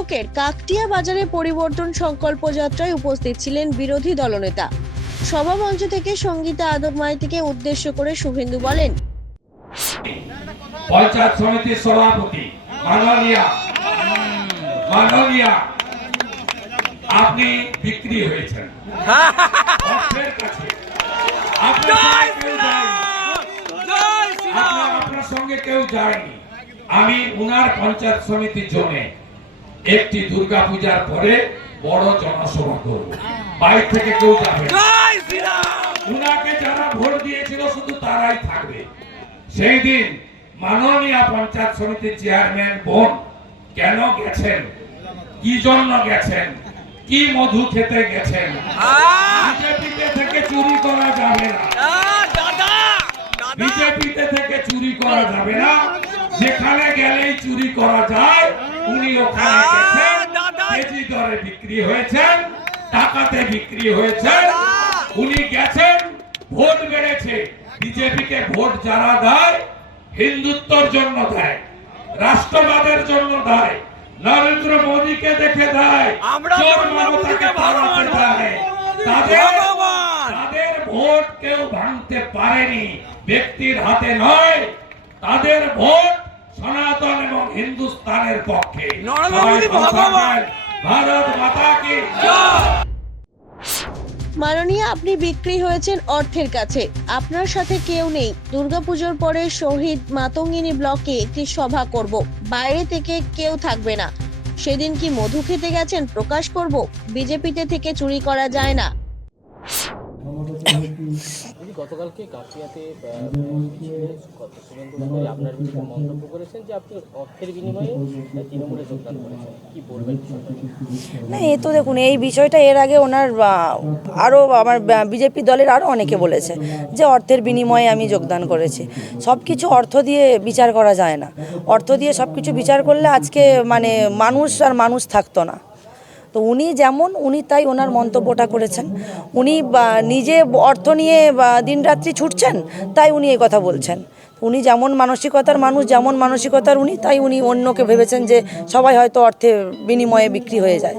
ব্লকের কাকটিয়া বাজারে পরিবর্তন সংকল্প যাত্রায় উপস্থিত ছিলেন বিরোধী দলনেতা। সভামঞ্চ থেকে সঙ্গীতা আদব মাইতিকে উদ্দেশ্য করে শুভেন্দু বলেন পঞ্চায়েত সমিতির সভাপতি মাননীয়া মাননীয়া আপনি বিক্রি হয়েছেন। আপনার সঙ্গে কেউ যায়নি। আপনার- আপনার সঙ্গে কেউ যায়নি। আমি উনার পঞ্চায়েত সমিতির জন্য একটি দুর্গা পূজার পরে বড় জনসভা করব। বাইরে থেকে কেউ যাবে উনাকে যারা ভোট দিয়েছিল শুধু তারাই থাকবে। সেই দিন মাননীয় পঞ্চায়েত সমিতির চেয়ারম্যান বোন কেন গেছেন? কি জন্য গেছেন? কি মধু খেতে গেছেন? বিজেপিতে থেকে চুরি করা যাবে না। বিজেপিতে থেকে চুরি করা যাবে না। যেখানে গেলেই চুরি করা যায় উনি ওখানে গেছেন কেজি দরে বিক্রি হয়েছেন টাকাতে বিক্রি হয়েছেন উনি গেছেন ভোট বেড়েছে বিজেপিকে ভোট যারা দেয় হিন্দুত্বর জন্য দেয় রাষ্ট্রবাদের জন্য দেয় নরেন্দ্র মোদীকে দেখে দেয় তাদের ভোট কেউ ভাঙতে পারেনি ব্যক্তির হাতে নয় তাদের ভোট হিন্দুস্তানের পক্ষে। ভারত মাতা কি মাননীয় আপনি বিক্রি হয়েছেন অর্থের কাছে। আপনার সাথে কেউ নেই। দুর্গাপুজোর পরে শহীদ মাতঙ্গিনী ব্লকে একটি সভা করব। বাইরে থেকে কেউ থাকবে না। সেদিন কি মধু খেতে গেছেন প্রকাশ করব? বিজেপিতে থেকে চুরি করা যায় না। গতকালকে আপনার বিরুদ্ধে মন্তব্য করেছেন যে আপনি অর্থের বিনিময়ে তৃণমূলে যোগদান করেছেন। কি বলবেন না, এ তো দেখুন, এই বিষয়টা এর আগে ওনার আরও আমার বিজেপি দলের আরও অনেকে বলেছে যে অর্থের বিনিময়ে আমি যোগদান করেছি। সব কিছু অর্থ দিয়ে বিচার করা যায় না। অর্থ দিয়ে সব কিছু বিচার করলে আজকে মানে মানুষ আর মানুষ থাকতো না। তো উনি যেমন, উনি তাই ওনার মন্তব্যটা করেছেন। উনি নিজে অর্থ নিয়ে দিনরাত্রি ছুটছেন, তাই উনি এই কথা বলছেন। উনি যেমন মানসিকতার মানুষ, যেমন মানসিকতার উনি, তাই উনি অন্যকে ভেবেছেন যে সবাই হয়তো অর্থের বিনিময়ে বিক্রি হয়ে যায়।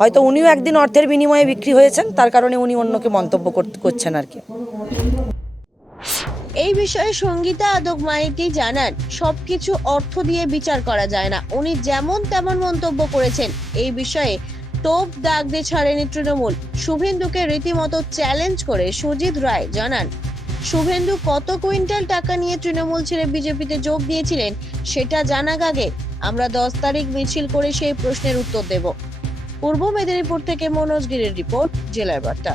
হয়তো উনিও একদিন অর্থের বিনিময়ে বিক্রি হয়েছেন, তার কারণে উনি অন্যকে মন্তব্য করছেন আর কি। এই বিষয়ে সঙ্গীতা আদক মাইতি জানান, সবকিছু অর্থ দিয়ে বিচার করা যায় না। উনি যেমন তেমন মন্তব্য করেছেন। এই বিষয়ে তোপ দাগ দিয়ে ছাড়েনি তৃণমূল। শুভেন্দুকে রীতিমতো চ্যালেঞ্জ করে সুজিত রায় জানান, শুভেন্দু কত কুইন্টাল টাকা নিয়ে তৃণমূল ছেড়ে বিজেপিতে যোগ দিয়েছিলেন, সেটা জানা আগে। আমরা দশ তারিখ মিছিল করে সেই প্রশ্নের উত্তর দেব। পূর্ব মেদিনীপুর থেকে মনোজ গিরির রিপোর্ট, জেলার বার্তা।